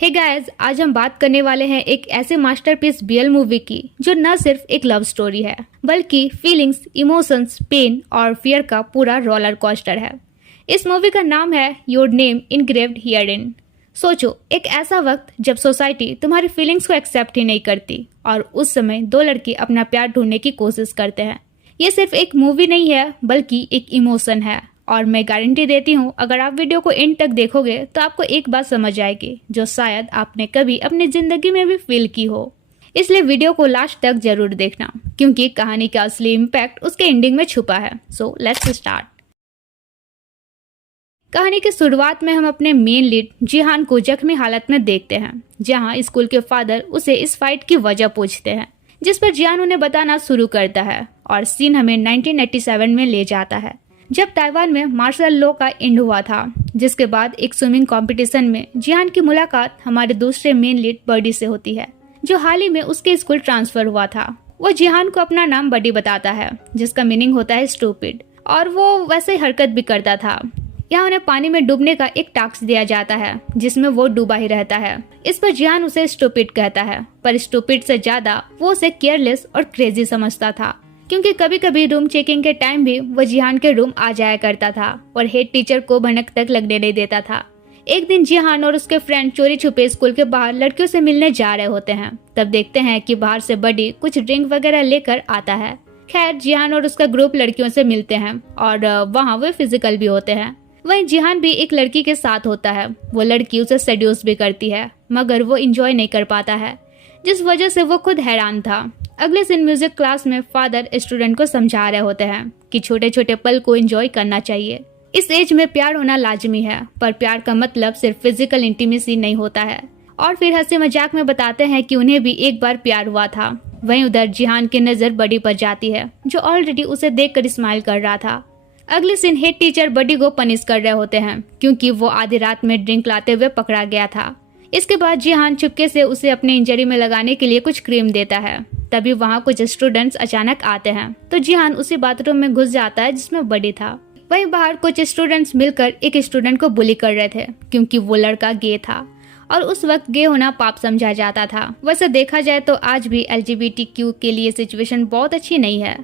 Hey guys, आज हम बात करने वाले हैं एक ऐसे मास्टरपीस बीएल मूवी की जो न सिर्फ एक लव स्टोरी है बल्कि फीलिंग्स, इमोशंस, पेन और फियर का पूरा रोलर कोस्टर है। इस मूवी का नाम है योर नेम इनग्रेव्ड हियरिन। सोचो, एक ऐसा वक्त जब सोसाइटी तुम्हारी फीलिंग्स को एक्सेप्ट ही नहीं करती और उस समय दो लड़के अपना प्यार ढूंढने की कोशिश करते हैं। ये सिर्फ एक मूवी नहीं है बल्कि एक इमोशन है और मैं गारंटी देती हूँ अगर आप वीडियो को एंड तक देखोगे तो आपको एक बात समझ आएगी जो शायद आपने कभी अपनी जिंदगी में भी फील की हो। इसलिए वीडियो को लास्ट तक जरूर देखना क्योंकि कहानी का असली इम्पैक्ट उसके एंडिंग में छुपा है। So let's start. कहानी की शुरुआत में हम अपने मेन लीड जिहान को जख्मी हालत में देखते हैं, जहां स्कूल के फादर उसे इस फाइट की वजह पूछते हैं, जिस पर जिहान उन्हें बताना शुरू करता है और सीन हमें 1987 में ले जाता है जब ताइवान में मार्शल लॉ का एंड हुआ था, जिसके बाद एक स्विमिंग कंपटीशन में जिहान की मुलाकात हमारे दूसरे मेन लीड बडी से होती है, जो हाल ही में उसके स्कूल ट्रांसफर हुआ था। वो जिहान को अपना नाम बडी बताता है जिसका मीनिंग होता है स्टूपिड, और वो वैसे हरकत भी करता था। यहाँ उन्हें पानी में डूबने का एक टास्क दिया जाता है जिसमें वो डूबा ही रहता है। इस पर जिहान उसे स्टूपिड कहता है, पर स्टूपिड से ज्यादा वो उसे केयरलेस और क्रेजी समझता था क्योंकि कभी कभी रूम चेकिंग के टाइम भी वो जिहान के रूम आ जाया करता था और हेड टीचर को भनक तक लगने नहीं देता था। एक दिन जिहान और उसके फ्रेंड चोरी छुपे स्कूल के बाहर लड़कियों से मिलने जा रहे होते हैं। तब देखते हैं कि बाहर से बडी कुछ ड्रिंक वगैरह लेकर आता है। खैर, जिहान और उसका ग्रुप लड़कियों से मिलते हैं और वहाँ वे फिजिकल भी होते हैं। वहीं जिहान भी एक लड़की के साथ होता है। वो लड़की उसे सेड्यूस भी करती है मगर वो इंजॉय नहीं कर पाता है, जिस वजह से वो खुद हैरान था। अगले दिन म्यूजिक क्लास में फादर स्टूडेंट को समझा रहे होते हैं कि छोटे छोटे पल को एंजॉय करना चाहिए। इस एज में प्यार होना लाजमी है, पर प्यार का मतलब सिर्फ फिजिकल इंटीमेसी नहीं होता है। और फिर हंसी मजाक में बताते हैं कि उन्हें भी एक बार प्यार हुआ था। वहीं उधर जिहान की नजर बडी पर जाती है जो ऑलरेडी उसे देखकर स्माइल कर रहा था। अगले दिन हेड टीचर बडी को पनिश कर रहे होते हैं क्योंकि वो आधी रात में ड्रिंक लाते हुए पकड़ा गया था। इसके बाद जिहान चुपके से उसे अपनी इंजरी में लगाने के लिए कुछ क्रीम देता है। तभी वहाँ कुछ स्टूडेंट्स अचानक आते हैं तो जिहान उसी बाथरूम में घुस जाता है जिसमें बडी था। वहीं बाहर कुछ स्टूडेंट्स मिलकर एक स्टूडेंट को बुली कर रहे थे क्योंकि वो लड़का गे था और उस वक्त गे होना पाप समझा जाता था। वैसे देखा जाए तो आज भी LGBTQ के लिए सिचुएशन बहुत अच्छी नहीं है।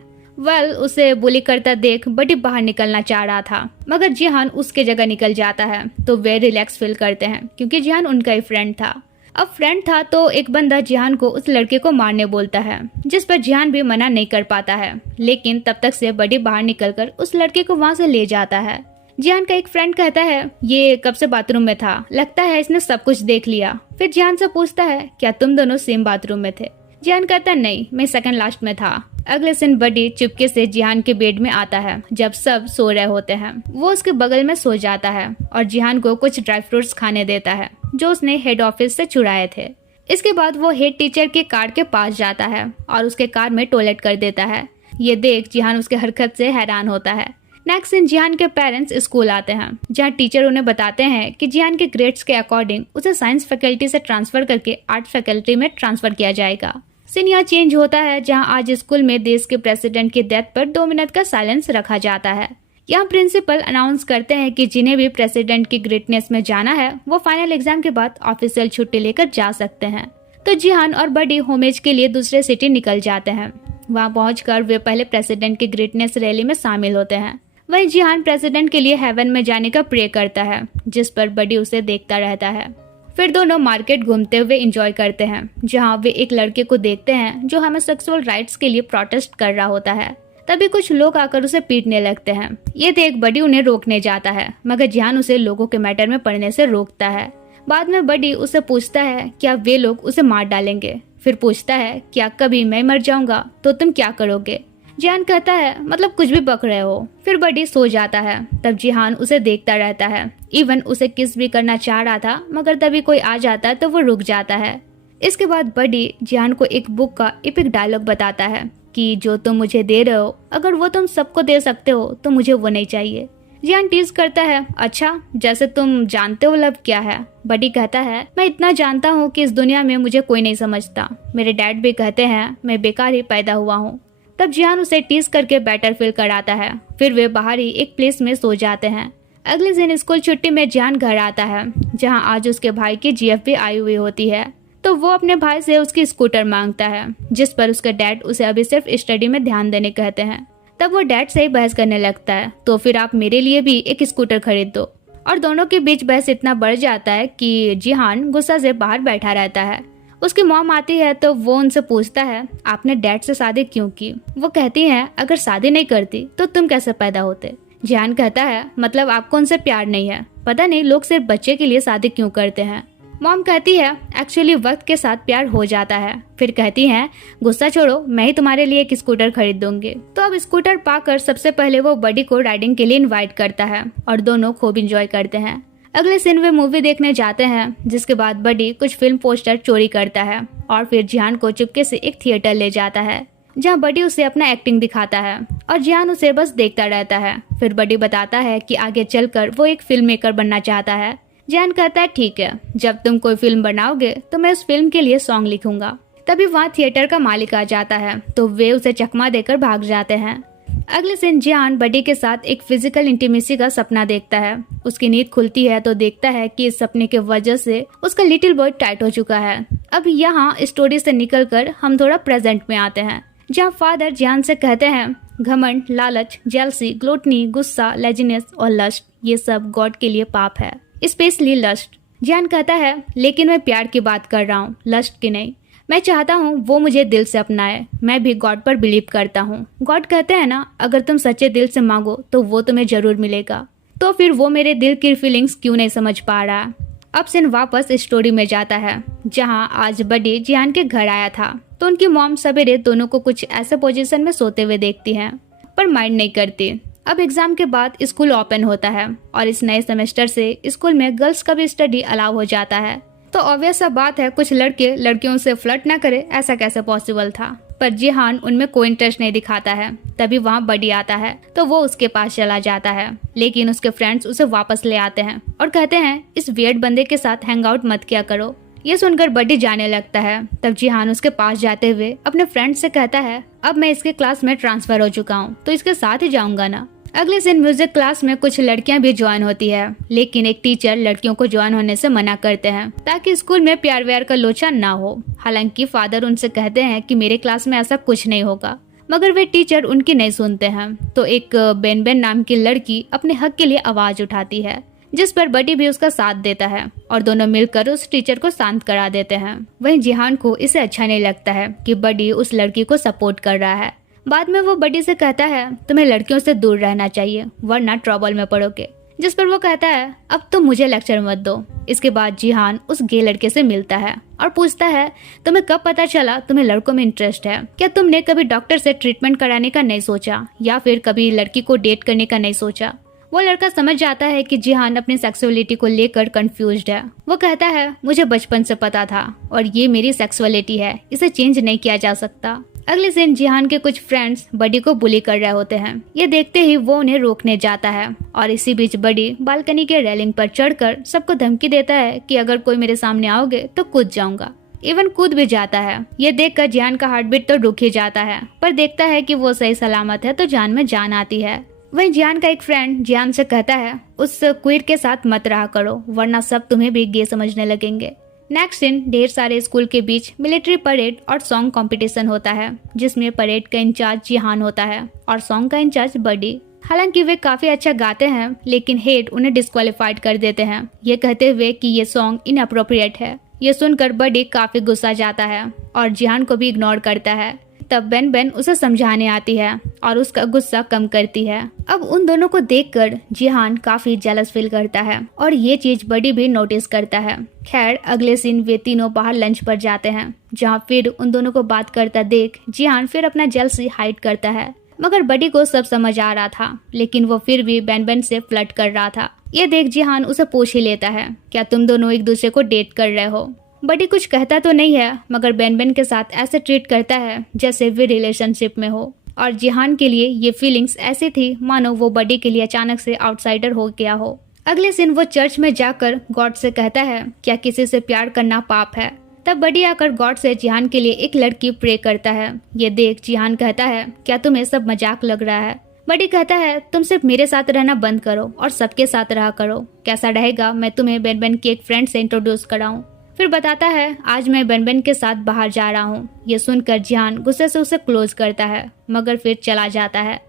उसे बुली करता देख बडी बाहर निकलना चाह रहा था मगर जिहान उसके जगह निकल जाता है तो वे रिलैक्स फील करते हैं क्योंकि जिहान उनका ही फ्रेंड था। अब फ्रेंड था तो एक बंदा जिहान को उस लड़के को मारने बोलता है, जिस पर जिहान भी मना नहीं कर पाता है, लेकिन तब तक से बडी बाहर निकलकर उस लड़के को वहां से ले जाता है। जिहान का एक फ्रेंड कहता है ये कब से बाथरूम में था, लगता है इसने सब कुछ देख लिया। फिर जिहान से पूछता है क्या तुम दोनों सेम बाथरूम में थे? जिहान कहता है नहीं, मैं सेकंड लास्ट में था। अगले दिन बडी चुपके से जिहान के बेड में आता है जब सब सो रहे होते हैं। वो उसके बगल में सो जाता है और जिहान को कुछ ड्राई फ्रूट्स खाने देता है जो उसने हेड ऑफिस से चुराए थे। इसके बाद वो हेड टीचर के कार के पास जाता है और उसके कार में टॉयलेट कर देता है। ये देख जिहान उसके हरकत से हैरान होता है। नेक्स्ट दिन जिहान के पेरेंट्स स्कूल आते हैं जहाँ टीचर उन्हें बताते हैं कि जिहान के ग्रेड्स के अकॉर्डिंग उसे साइंस फैकल्टी से ट्रांसफर करके आर्ट फैकल्टी में ट्रांसफर किया जाएगा। सीन यहाँ चेंज होता है जहां आज स्कूल में देश के प्रेसिडेंट की डेथ पर 2 मिनट का साइलेंस रखा जाता है। यहाँ प्रिंसिपल अनाउंस करते हैं कि जिन्हें भी प्रेसिडेंट की ग्रेटनेस में जाना है वो फाइनल एग्जाम के बाद ऑफिशियल छुट्टी लेकर जा सकते हैं। तो जिहान और बडी होमेज के लिए दूसरे सिटी निकल जाते हैं। वहाँ पहुंचकर वे पहले प्रेसिडेंट की ग्रेटनेस रैली में शामिल होते हैं। वहीं जिहान प्रेसिडेंट के लिए हेवन में जाने का प्रे करता है, जिस पर बडी उसे देखता रहता है। फिर दोनों मार्केट घूमते हुए एंजॉय करते हैं जहां वे एक लड़के को देखते हैं जो होमोसेक्सुअल राइट्स के लिए प्रोटेस्ट कर रहा होता है। तभी कुछ लोग आकर उसे पीटने लगते हैं। ये देख बडी उन्हें रोकने जाता है मगर जिहान उसे लोगों के मैटर में पड़ने से रोकता है। बाद में बडी उसे पूछता है क्या वे लोग उसे मार डालेंगे। फिर पूछता है क्या कभी मैं मर जाऊंगा तो तुम क्या करोगे? जिहान कहता है मतलब कुछ भी बक रहे हो। फिर बडी सो जाता है। तब जिहान उसे देखता रहता है, इवन उसे किस भी करना चाह रहा था मगर तभी कोई आ जाता है तो वो रुक जाता है। इसके बाद बडी जिहान को एक बुक का एपिक डायलॉग बताता है कि जो तुम मुझे दे रहे हो अगर वो तुम सबको दे सकते हो तो मुझे वो नहीं चाहिए। जिहान टीज करता है अच्छा जैसे तुम जानते हो लव क्या है। बडी कहता है मैं इतना जानता हूँ कि इस दुनिया में मुझे कोई नहीं समझता। मेरे डैड भी कहते हैं मैं बेकार ही पैदा हुआ हूँ। तब जिहान उसे टीज करके बेटर फील कराता है। फिर वे बाहर ही एक प्लेस में सो जाते हैं। अगले दिन स्कूल छुट्टी में जिहान घर आता है, जहां आज उसके भाई की जीएफ भी आई हुई होती है। तो वो अपने भाई से उसकी स्कूटर मांगता है, जिस पर उसके डैड उसे अभी सिर्फ स्टडी में ध्यान देने कहते हैं। तब वो डैड से ही बहस करने लगता है, तो फिर आप मेरे लिए भी एक स्कूटर खरीद दो। और दोनों के बीच बहस इतना बढ़ जाता है कि जिहान गुस्सा से बाहर बैठा रहता है। उसकी मॉम आती है तो वो उनसे पूछता है, आपने डैड से शादी क्यों की? वो कहती हैं, अगर शादी नहीं करती तो तुम कैसे पैदा होते? जिहान कहता है, मतलब आपको उनसे प्यार नहीं है? पता नहीं लोग सिर्फ बच्चे के लिए शादी क्यों करते हैं। मॉम कहती है, एक्चुअली वक्त के साथ प्यार हो जाता है। फिर कहती हैं, गुस्सा छोड़ो, मैं ही तुम्हारे लिए एक स्कूटर खरीद दूंगी। तो अब स्कूटर पाकर सबसे पहले वो बडी को राइडिंग के लिए इनवाइट करता है और दोनों खूब इंजॉय करते हैं। अगले सीन वे मूवी देखने जाते हैं, जिसके बाद बडी कुछ फिल्म पोस्टर चोरी करता है और फिर जिहान को चुपके से एक थिएटर ले जाता है, जहां बडी उसे अपना एक्टिंग दिखाता है और जिहान उसे बस देखता रहता है। फिर बडी बताता है कि आगे चलकर वो एक फिल्म मेकर बनना चाहता है। जिहान कहता है, ठीक है, जब तुम कोई फिल्म बनाओगे तो मैं उस फिल्म के लिए सॉन्ग लिखूंगा। तभी वहाँ थिएटर का मालिक आ जाता है, तो वे उसे चकमा देकर भाग जाते हैं। अगले दिन जिहान बडी के साथ एक फिजिकल इंटीमेसी का सपना देखता है। उसकी नींद खुलती है तो देखता है कि इस सपने के वजह से उसका लिटिल बॉय टाइट हो चुका है। अब यहाँ स्टोरी से निकलकर हम थोड़ा प्रेजेंट में आते हैं, जहाँ फादर जिहान से कहते हैं, घमंड, लालच, जेलसी, ग्लूटनी, गुस्सा, लेजीनेस और लस्ट, ये सब गॉड के लिए पाप है, स्पेशली लस्ट। जिहान कहता है, लेकिन मैं प्यार की बात कर रहा हूँ, लस्ट की नहीं। मैं चाहता हूँ वो मुझे दिल से अपनाए। मैं भी गॉड पर बिलीव करता हूँ। गॉड कहते हैं ना, अगर तुम सच्चे दिल से मांगो तो वो तुम्हें जरूर मिलेगा। तो फिर वो मेरे दिल की फीलिंग्स क्यों नहीं समझ पा रहा? अब सीन वापस स्टोरी में जाता है, जहाँ आज बडी जिहान के घर आया था। तो उनकी मॉम सवेरे दोनों को कुछ ऐसे पोजीशन में सोते हुए देखती है, पर माइंड नहीं करती। अब एग्जाम के बाद स्कूल ओपन होता है और इस नए सेमेस्टर से स्कूल में गर्ल्स का भी स्टडी अलाउ हो जाता है। तो ऑब्वियस सा बात है, कुछ लड़के लड़कियों से फ्लर्ट ना करे, ऐसा कैसे पॉसिबल था? पर जिहान उनमें कोई इंटरेस्ट नहीं दिखाता है। तभी वहाँ बडी आता है तो वो उसके पास चला जाता है, लेकिन उसके फ्रेंड्स उसे वापस ले आते हैं और कहते हैं, इस वियर्ड बंदे के साथ हैंग आउट मत किया करो। ये सुनकर बडी जाने लगता है। तब जिहान उसके पास जाते हुए अपने फ्रेंड से कहता है, अब मैं इसके क्लास में ट्रांसफर हो चुका हूँ तो इसके साथ ही जाऊंगा ना। अगले दिन म्यूजिक क्लास में कुछ लड़कियां भी ज्वाइन होती है, लेकिन एक टीचर लड़कियों को ज्वाइन होने से मना करते हैं ताकि स्कूल में प्यार व्यार का लोचा ना हो। हालांकि फादर उनसे कहते हैं कि मेरे क्लास में ऐसा कुछ नहीं होगा, मगर वे टीचर उनकी नहीं सुनते हैं। तो एक बेन बेन नाम की लड़की अपने हक के लिए आवाज उठाती है, जिस पर बडी भी उसका साथ देता है और दोनों मिलकर उस टीचर को शांत करा देते हैं। वहीं जिहान को इसे अच्छा नहीं लगता है कि बडी उस लड़की को सपोर्ट कर रहा है। बाद में वो बडी से कहता है, तुम्हें लड़कियों से दूर रहना चाहिए वरना ट्रबल में पड़ोगे, जिस पर वो कहता है, अब तुम मुझे लेक्चर मत दो। इसके बाद जिहान उस गे लड़के से मिलता है और पूछता है, तुम्हें कब पता चला तुम्हें लड़कों में इंटरेस्ट है? क्या तुमने कभी डॉक्टर से ट्रीटमेंट कराने का नहीं सोचा या फिर कभी लड़की को डेट करने का नहीं सोचा? वो लड़का समझ जाता है कि जिहान अपनी सेक्सुअलिटी को लेकर कंफ्यूज्ड है। वो कहता है, मुझे बचपन से पता था और ये मेरी सेक्सुअलिटी है, इसे चेंज नहीं किया जा सकता। अगले दिन जिहान के कुछ फ्रेंड्स बडी को बुली कर रहे होते हैं। ये देखते ही वो उन्हें रोकने जाता है और इसी बीच बडी बालकनी के रेलिंग पर चढ़कर सबको धमकी देता है कि अगर कोई मेरे सामने आओगे तो कूद जाऊंगा। इवन कूद भी जाता है। ये देखकर जिहान का हार्ट बीट तो रुक ही जाता है, पर देखता है कि वो सही सलामत है तो जान में जान आती है। वहीं जिहान का एक फ्रेंड जिहान से कहता है, उस क्वीर के साथ मत रहा करो वरना सब तुम्हें भी गे समझने लगेंगे। नेक्स्ट दिन ढेर सारे स्कूल के बीच मिलिट्री परेड और सॉन्ग कंपटीशन होता है, जिसमें परेड का इंचार्ज जिहान होता है और सॉन्ग का इंचार्ज बडी। हालांकि वे काफी अच्छा गाते हैं, लेकिन हेड उन्हें डिस्क्वालीफाइड कर देते हैं, ये कहते हुए कि ये सॉन्ग इनअप्रोप्रिएट है। ये सुनकर बडी काफी गुस्सा जाता है और जिहान को भी इग्नोर करता है। तब बेन बेन उसे समझाने आती है और उसका गुस्सा कम करती है। अब उन दोनों को देखकर जिहान काफी जेलस फील करता है और ये चीज बडी भी नोटिस करता है। खैर अगले दिन वे तीनों बाहर लंच पर जाते हैं, जहाँ फिर उन दोनों को बात करता देख जिहान फिर अपना जेलसी हाइड करता है। मगर बडी को सब समझ आ रहा था, लेकिन वो फिर भी बेन बेन से फ्लर्ट कर रहा था। ये देख जिहान उसे पूछ ही लेता है, क्या तुम दोनों एक दूसरे को डेट कर रहे हो? बडी कुछ कहता तो नहीं है, मगर बेन बेन के साथ ऐसे ट्रीट करता है जैसे वे रिलेशनशिप में हो। और जिहान के लिए ये फीलिंग्स ऐसी थी मानो वो बडी के लिए अचानक से आउटसाइडर हो गया हो। अगले दिन वो चर्च में जाकर गॉड से कहता है, क्या किसी से प्यार करना पाप है? तब बडी आकर गॉड से जिहान के लिए एक लड़की प्रे करता है। ये देख जिहान कहता है, क्या तुम्हें सब मजाक लग रहा है? बडी कहता है तुम सिर्फ मेरे साथ रहना बंद करो और सबके साथ रहा करो। कैसा रहेगा मैं तुम्हें बेन की एक फ्रेंड से इंट्रोड्यूस कराऊं। फिर बताता है आज मैं बेन के साथ बाहर जा रहा हूँ। ये सुनकर जिहान गुस्से से उसे क्लोज करता है मगर फिर चला जाता है।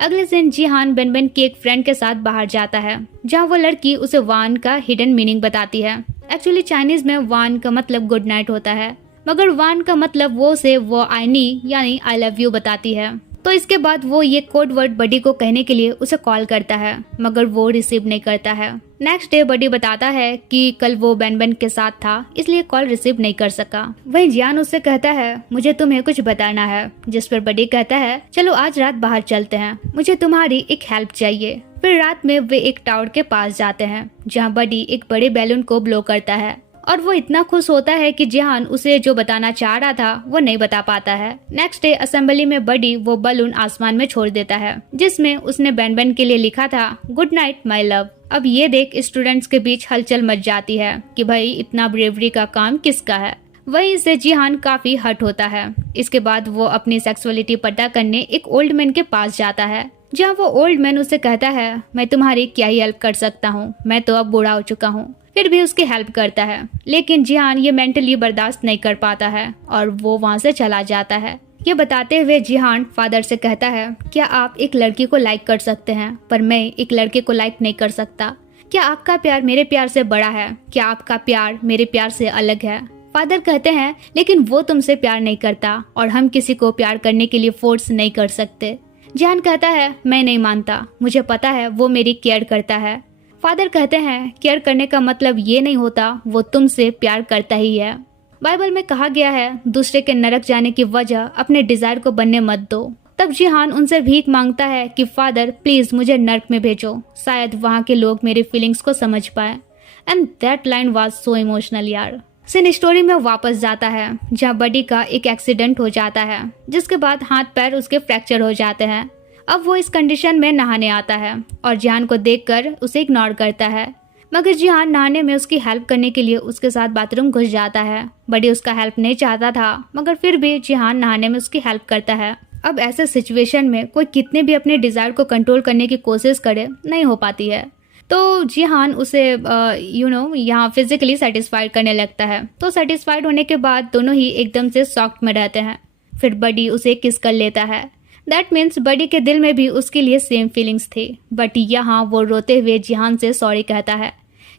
अगले दिन जिहान बेन की एक फ्रेंड के साथ बाहर जाता है जहाँ वो लड़की उसे वान का हिडन मीनिंग बताती है। एक्चुअली चाइनीज में वान का मतलब गुड नाइट होता है मगर वान का मतलब वो उसे वो आईनी यानी आई लव यू बताती है। तो इसके बाद वो ये कोड वर्ड बडी को कहने के लिए उसे कॉल करता है मगर वो रिसीव नहीं करता है। नेक्स्ट डे बडी बताता है कि कल वो बेन के साथ था इसलिए कॉल रिसीव नहीं कर सका। वहीं जियान उससे कहता है मुझे तुम्हें कुछ बताना है, जिस पर बडी कहता है चलो आज रात बाहर चलते हैं, मुझे तुम्हारी एक हेल्प चाहिए। फिर रात में वे एक टावर के पास जाते हैं जहाँ बडी एक बड़े बैलून को ब्लो करता है और वो इतना खुश होता है कि जिहान उसे जो बताना चाह रहा था वो नहीं बता पाता है। नेक्स्ट डे असेंबली में बडी वो बलून आसमान में छोड़ देता है जिसमें उसने बेन के लिए लिखा था गुड नाइट माय लव। अब ये देख स्टूडेंट्स के बीच हलचल मच जाती है कि भाई इतना ब्रेवरी का काम किसका है। वहीं से जिहान काफी हर्ट होता है। इसके बाद वो अपनी सेक्सुअलिटी पता करने एक ओल्ड मैन के पास जाता है जहाँ वो ओल्ड मैन उसे कहता है मैं तुम्हारी क्या ही हेल्प कर सकता हूँ, मैं तो अब बूढ़ा हो चुका हूँ। फिर भी उसकी हेल्प करता है लेकिन जिहान ये मेंटली बर्दाश्त नहीं कर पाता है और वो वहाँ से चला जाता है। ये बताते हुए जिहान फादर से कहता है क्या आप एक लड़की को लाइक कर सकते हैं पर मैं एक लड़के को लाइक नहीं कर सकता। क्या आपका प्यार मेरे प्यार से बड़ा है? क्या आपका प्यार मेरे प्यार से अलग है? फादर कहते हैं लेकिन वो तुमसे प्यार नहीं करता और हम किसी को प्यार करने के लिए फोर्स नहीं कर सकते। जिहान कहता है मैं नहीं मानता, मुझे पता है वो मेरी केयर करता है। फादर कहते हैं केयर करने का मतलब ये नहीं होता वो तुमसे प्यार करता ही है। बाइबल में कहा गया है दूसरे के नरक जाने की वजह अपने डिजायर को बनने मत दो। तब जिहान उनसे भीख मांगता है कि फादर प्लीज मुझे नरक में भेजो, शायद वहाँ के लोग मेरी फीलिंग्स को समझ पाए। And that line was so emotional यार। सीन स्टोरी में वापस जाता है जहाँ बडी का एक एक्सीडेंट हो जाता है जिसके बाद हाथ पैर उसके फ्रैक्चर हो जाते हैं। अब वो इस कंडीशन में नहाने आता है और जिहान को देखकर उसे इग्नोर करता है मगर जिहान नहाने में उसकी हेल्प करने के लिए उसके साथ बाथरूम घुस जाता है। बडी उसका हेल्प नहीं चाहता था मगर फिर भी जिहान नहाने में उसकी हेल्प करता है। अब ऐसे सिचुएशन में कोई कितने भी अपने डिजायर को कंट्रोल करने की कोशिश करे नहीं हो पाती है। तो जिहान उसे यहाँ फिजिकली सेटिस्फाइड करने लगता है। तो सेटिस्फाइड होने के बाद दोनों ही एकदम से शॉक्ड में रहते हैं। फिर बडी उसे किस कर लेता है। दैट मीन्स बडी के दिल में भी उसके लिए सेम फीलिंग्स थी बट यहाँ वो रोते हुए जिहान से सॉरी कहता है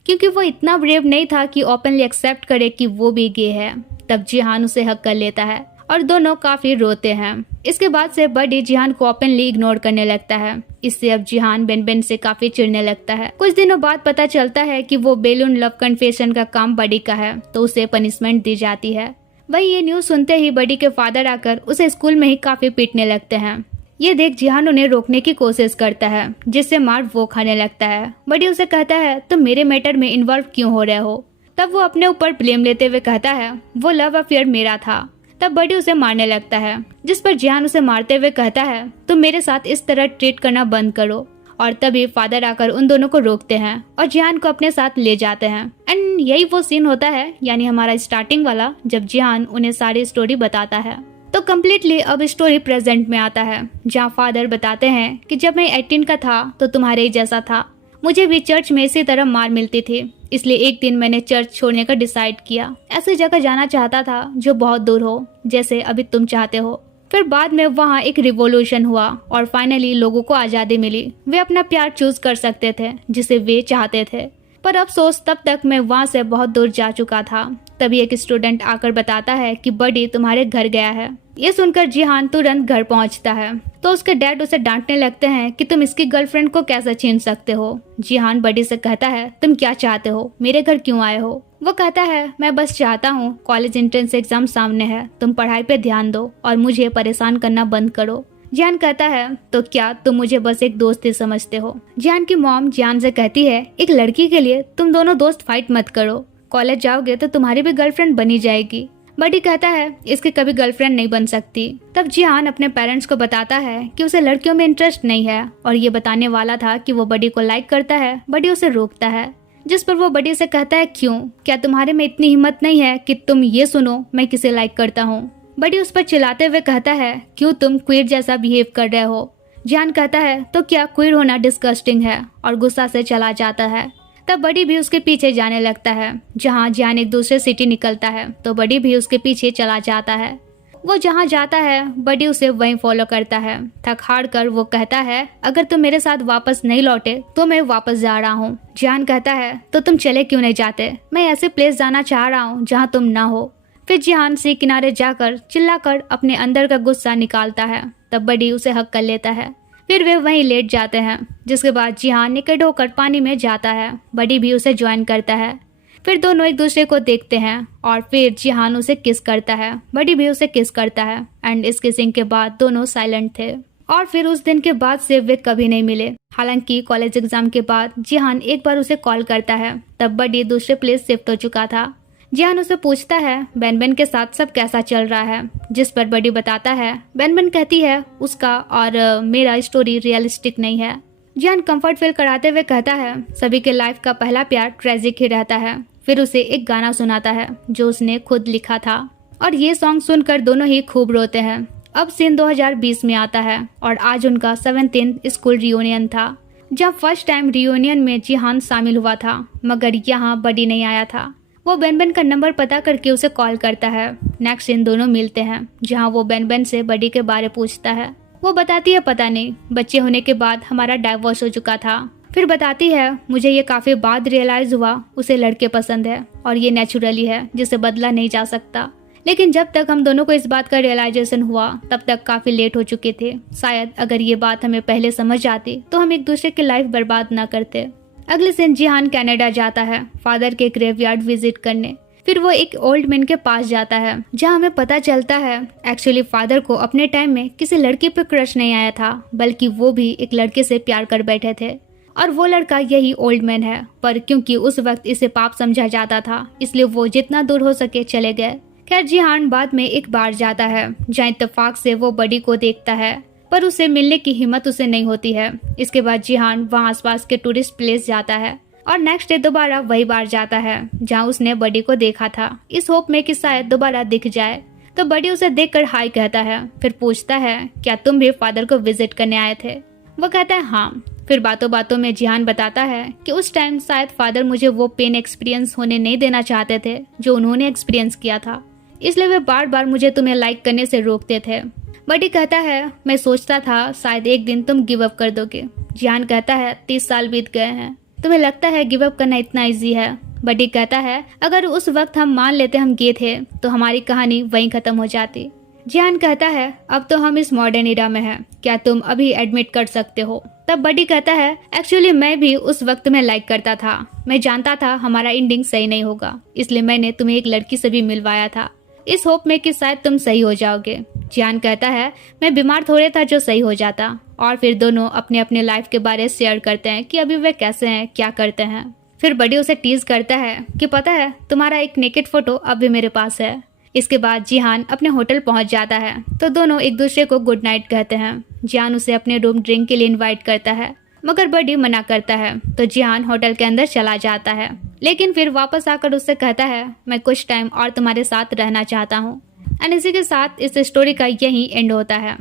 क्योंकि वो इतना ब्रेव नहीं था कि ओपनली एक्सेप्ट करे कि वो भी गे है। तब जिहान उसे हक कर लेता है और दोनों काफी रोते हैं। इसके बाद से बडी जिहान को ओपनली इग्नोर करने लगता है। इससे अब जिहान बेन से काफी चिढ़ने लगता है। कुछ दिनों बाद पता चलता है कि वो बेलून लव कन्फेशन का काम बडी का है तो उसे पनिशमेंट दी जाती है। वही ये न्यूज सुनते ही बडी के फादर आकर उसे स्कूल में ही काफी पीटने लगते हैं। ये देख जिहान उन्हें रोकने की कोशिश करता है जिससे मार वो खाने लगता है। बडी उसे कहता है तुम मेरे मैटर में इन्वॉल्व क्यों हो रहे हो। तब वो अपने ऊपर ब्लेम लेते हुए कहता है वो लव अफेयर मेरा था। तब बडी उसे मारने लगता है जिस पर जिहान उसे मारते हुए कहता है तुम मेरे साथ इस तरह ट्रीट करना बंद करो। और तभी फादर आकर उन दोनों को रोकते हैं और जिहान को अपने साथ ले जाते हैं। एंड यही वो सीन होता है यानी हमारा स्टार्टिंग वाला जब जिहान उन्हें सारी स्टोरी बताता है। तो कम्प्लीटली अब स्टोरी प्रेजेंट में आता है जहाँ फादर बताते हैं कि जब मैं 18 का था तो तुम्हारे ही जैसा था, मुझे भी चर्च में इसी तरह मार मिलती थी, इसलिए एक दिन मैंने चर्च छोड़ने का डिसाइड किया। ऐसी जगह जाना चाहता था जो बहुत दूर हो जैसे अभी तुम चाहते हो। फिर बाद में वहाँ एक रिवॉल्यूशन हुआ और फाइनली लोगों को आज़ादी मिली। वे अपना प्यार चूज कर सकते थे जिसे वे चाहते थे। पर अफसोस तब तक मैं वहाँ से बहुत दूर जा चुका था। तभी एक स्टूडेंट आकर बताता है कि बडी तुम्हारे घर गया है। ये सुनकर जिहान तुरंत घर पहुँचता है तो उसके डैड उसे डांटने लगते हैं कि तुम इसकी गर्लफ्रेंड को कैसे छीन सकते हो। जिहान बडी से कहता है तुम क्या चाहते हो, मेरे घर क्यों आए हो। वो कहता है मैं बस चाहता हूँ कॉलेज एंट्रेंस एग्जाम सामने है, तुम पढ़ाई पे ध्यान दो और मुझे परेशान करना बंद करो। जिहान कहता है तो क्या तुम मुझे बस एक दोस्त ही समझते हो। जिहान की मॉम जिहान से कहती है एक लड़की के लिए तुम दोनों दोस्त फाइट मत करो, कॉलेज जाओगे तो तुम्हारी भी गर्लफ्रेंड बनी जाएगी। बडी कहता है इसकी कभी गर्लफ्रेंड नहीं बन सकती। तब जिहान अपने पेरेंट्स को बताता है कि उसे लड़कियों में इंटरेस्ट नहीं है और ये बताने वाला था कि वो बडी को लाइक करता है। बडी उसे रोकता है जिस पर वो बडी से कहता है क्यों, क्या तुम्हारे में इतनी हिम्मत नहीं है कि तुम ये सुनो मैं किसे लाइक करता हूँ। बडी उस पर चिल्लाते हुए कहता है क्यों तुम क्वीर जैसा बिहेव कर रहे हो। जिहान कहता है तो क्या क्वीर होना डिस्गस्टिंग है और गुस्सा से चला जाता है। तब बडी भी उसके पीछे जाने लगता है। जहाँ जिहान एक दूसरे सिटी निकलता है तो बडी भी उसके पीछे चला जाता है। वो जहाँ जाता है बडी उसे वहीं फॉलो करता है। थक हार कर वो कहता है अगर तुम मेरे साथ वापस नहीं लौटे तो मैं वापस जा रहा हूँ। जिहान कहता है तो तुम चले क्यों नहीं जाते, मैं ऐसे प्लेस जाना चाह रहा हूँ जहाँ तुम ना हो। फिर जिहान सी किनारे जाकर चिल्लाकर अपने अंदर का गुस्सा निकालता है। तब बडी उसे हक कर लेता है। फिर वे वहीं लेट जाते हैं, जिसके बाद जिहान निकट होकर पानी में जाता है। बडी भी उसे ज्वाइन करता है। फिर दोनों एक दूसरे को देखते हैं और फिर जिहान उसे किस करता है। बडी भी उसे किस करता है एंड इस किसिंग के बाद दोनों साइलेंट थे और फिर उस दिन के बाद से वे कभी नहीं मिले। हालांकि कॉलेज एग्जाम के बाद जिहान एक बार उसे कॉल करता है। तब बडी दूसरे प्लेस शिफ्ट हो चुका था। जिहान उसे पूछता है बैनबैन के साथ सब कैसा चल रहा है, जिस पर बडी बताता है। बैनबैन कहती है उसका और मेरा स्टोरी रियलिस्टिक नहीं है। जिहान कंफर्ट फील कराते हुए कहता है सभी के लाइफ का पहला प्यार ट्रेजिक ही रहता है। फिर उसे एक गाना सुनाता है जो उसने खुद लिखा था और ये सॉन्ग सुनकर दोनों ही खूब रोते हैं। अब सीन 2020 में आता है और आज उनका 17th स्कूल रियूनियन था। जब फर्स्ट टाइम रियूनियन में जिहान शामिल हुआ था, मगर यहाँ बडी नहीं आया था। वो बैनबैन का नंबर पता करके उसे कॉल करता है। नेक्स्ट दिन दोनों मिलते हैं, जहाँ वो बैनबैन से बडी के बारे पूछता है। वो बताती है पता नहीं, बच्चे होने के बाद हमारा डाइवोर्स हो चुका था। फिर बताती है मुझे ये काफी बाद रियलाइज हुआ उसे लड़के पसंद है और ये नेचुरली है जिसे बदला नहीं जा सकता। लेकिन जब तक हम दोनों को इस बात का रियलाइजेशन हुआ तब तक काफी लेट हो चुके थे। शायद अगर ये बात हमें पहले समझ आती तो हम एक दूसरे की लाइफ बर्बाद ना करते। अगले दिन जिहान कनाडा जाता है फादर के ग्रेवयार्ड विजिट करने। फिर वो एक ओल्ड मैन के पास जाता है, जहाँ हमें पता चलता है एक्चुअली फादर को अपने टाइम में किसी लड़की पे क्रश नहीं आया था, बल्कि वो भी एक लड़के से प्यार कर बैठे थे और वो लड़का यही ओल्ड मैन है। पर क्योंकि उस वक्त इसे पाप समझा जाता था, इसलिए वो जितना दूर हो सके चले गए। खैर जिहान बाद में एक बार जाता है जहाँ इत्तेफाक से वो बडी को देखता है, पर उसे मिलने की हिम्मत उसे नहीं होती है। इसके बाद जिहान वहाँ आसपास के टूरिस्ट प्लेस जाता है और नेक्स्ट डे दोबारा वही बार जाता है जहाँ उसने बडी को देखा था, इस होप में कि शायद दोबारा दिख जाए। तो बडी उसे देखकर हाय कहता है। फिर पूछता है क्या तुम भी फादर को विजिट करने आए थे। वो कहता है हाँ। फिर बातों बातों में जिहान बताता है कि उस टाइम शायद फादर मुझे वो पेन एक्सपीरियंस होने नहीं देना चाहते थे जो उन्होंने एक्सपीरियंस किया था, इसलिए वे बार बार मुझे तुम्हें लाइक करने से रोकते थे। बडी कहता है मैं सोचता था शायद एक दिन तुम गिव अप कर दोगे। जिहान कहता है 30 साल बीत गए हैं, तुम्हें लगता है गिव अप करना इतना इजी है। बडी कहता है अगर उस वक्त हम मान लेते हम गे थे तो हमारी कहानी वहीं खत्म हो जाती। जिहान कहता है अब तो हम इस मॉडर्न एरा में हैं, क्या तुम अभी एडमिट कर सकते हो। तब बडी कहता है एक्चुअली मैं भी उस वक्त तुम्हें लाइक करता था, मैं जानता था हमारा एंडिंग सही नहीं होगा, इसलिए मैंने तुम्हें एक लड़की से भी मिलवाया था इस होप में कि शायद तुम सही हो जाओगे। जिहान कहता है मैं बीमार थोड़े था जो सही हो जाता। और फिर दोनों अपने अपने लाइफ के बारे शेयर करते हैं कि अभी वे कैसे हैं, क्या करते हैं। फिर बडी उसे टीज करता है कि पता है तुम्हारा एक नेकेड फोटो अब भी मेरे पास है। इसके बाद जिहान अपने होटल पहुंच जाता है तो दोनों एक दूसरे को गुड नाइट कहते हैं। जिहान उसे अपने रूम ड्रिंक के लिए इनवाइट करता है, मगर बडी मना करता है तो जिहान होटल के अंदर चला जाता है, लेकिन फिर वापस आकर उससे कहता है मैं कुछ टाइम और तुम्हारे साथ रहना चाहता हूँ। एंड इसी के साथ इस स्टोरी का यही एंड होता है।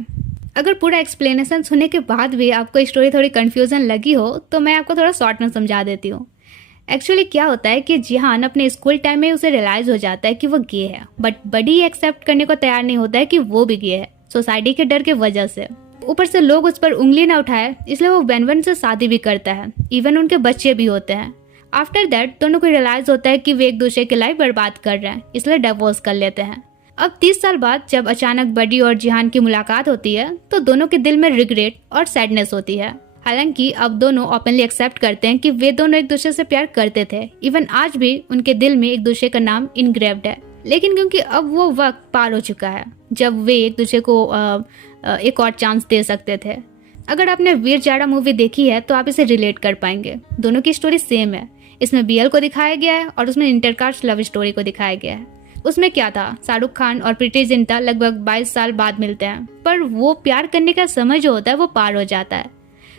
अगर पूरा एक्सप्लेनेशन सुनने के बाद भी आपको स्टोरी थोड़ी कंफ्यूजन लगी हो तो मैं आपको थोड़ा शॉर्ट में समझा देती हूँ। एक्चुअली क्या होता है कि जिहान अपने स्कूल टाइम में उसे रियलाइज हो जाता है कि वो गे है, बट बडी एक्सेप्ट करने को तैयार नहीं होता है कि वो भी गे है, सोसाइटी के डर के वजह से। ऊपर से लोग उस पर उंगली ना उठाए, इसलिए वो बैनबैन से शादी भी करता है, इवन उनके बच्चे भी होते हैं। आफ्टर दैट दोनों को रियलाइज होता है कि वे एक दूसरे की लाइफ बर्बाद कर रहे हैं, इसलिए डिवोर्स कर लेते हैं। अब 30 साल बाद जब अचानक बडी और जिहान की मुलाकात होती है तो दोनों के दिल में रिग्रेट और सैडनेस होती है। हालांकि अब दोनों ओपनली एक्सेप्ट करते हैं कि वे दोनों एक दूसरे से प्यार करते थे, इवन आज भी उनके दिल में एक दूसरे का नाम इनग्रेव्ड है। लेकिन क्योंकि अब वो वक्त पार हो चुका है जब वे एक दूसरे को एक और चांस दे सकते थे। अगर आपने वीर जाड़ा मूवी देखी है तो आप इसे रिलेट कर पाएंगे। दोनों की स्टोरी सेम है। इसमें बीएल को दिखाया गया है और उसमें इंटरकास्ट लव स्टोरी को दिखाया गया है। उसमें क्या था, शाहरुख खान और प्रीति जिंटा लगभग 22 साल बाद मिलते हैं, पर वो प्यार करने का समय जो होता है वो पार हो जाता है।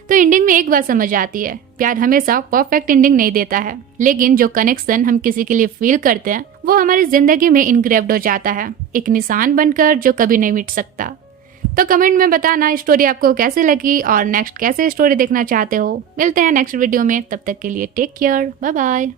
तो एंडिंग में एक बात समझ आती है, प्यार हमेशा परफेक्ट एंडिंग नहीं देता है, लेकिन जो कनेक्शन हम किसी के लिए फील करते हैं वो हमारी जिंदगी में इनग्रेव्ड हो जाता है, एक निशान बनकर जो कभी नहीं मिट सकता। तो कमेंट में बताना स्टोरी आपको कैसे लगी और नेक्स्ट कैसे स्टोरी देखना चाहते हो। मिलते हैं नेक्स्ट वीडियो में, तब तक के लिए टेक केयर, बाय बाय।